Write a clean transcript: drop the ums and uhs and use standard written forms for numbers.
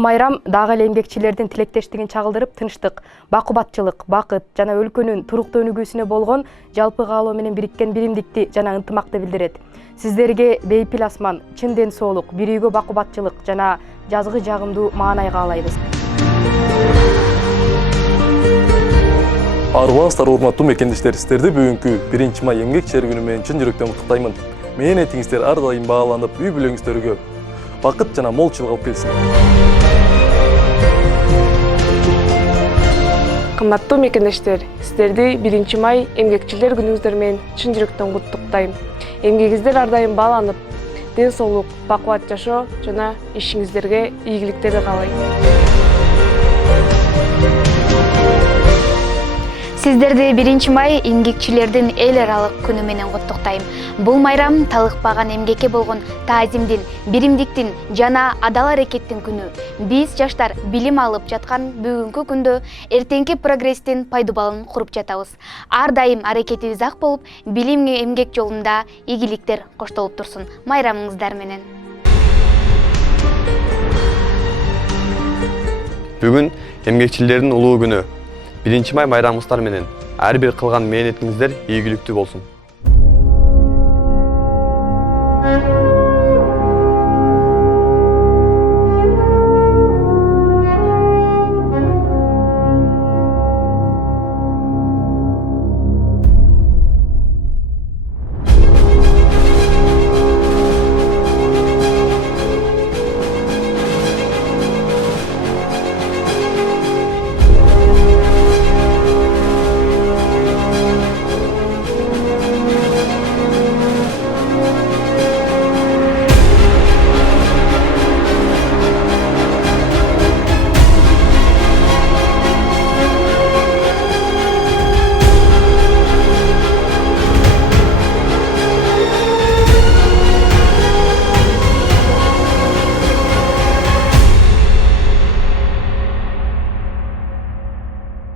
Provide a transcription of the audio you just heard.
Бул майрам дагы эле эмгекчилердин тилектештигин чагылдырып, тынчтык, бакубатчылык, бакыт жана өлкөнүн туруктуу өнүгүүсүнө болгон жалпы каалоо менен бириккен биримдикти жана ынтымакты билдирет. Сиздерге бейпил асман, чын ден соолук, бир үйгө бакубатчылык жана жазгы жагымдуу маанай каалайбыз. Арбаңыздар, урматтуу мекендештер, сиздерди бүгүнкү 1 май эмгекчилер күнү менен чын жүрөктөн куттуктаймын. Мээнетиңиздер ар дайым бааланып, үй бүлөңүздөргө бакыт жана молчулук алып келсин. Кымбаттуу мекендештер, сиздерди 1 май эмгекчилер күнүңүздөр менен чын жүрөктөн куттуктайм. Эмгегиңиздер ар дайым бааланып, ден соолук, бакубат жашоо жана ишиңиздерге ийгиликтерди каалайм. Сиздерди 1 май эмгекчилердин эл аралык күнү менен куттуктайм. Бул майрам талыкпаган эмгекке болгон таазимдин, биримдиктин жана адал аракеттин күнү. Биз жаштар билим алып жаткан бүгүнкү күндө эртеңки прогресстин пайдубалын куруп жатабыз. Ар дайым аракетибиз ак болуп, билимге эмгек жолунда ийгиликтер коштолуп турсун. Майрамыңыздар менен. Бүгүн эмгекчилердин улуу күнү. 1 май майрамыңыздар менен ар бир кылган мээнетиңиздер ийгиликтүү болсун.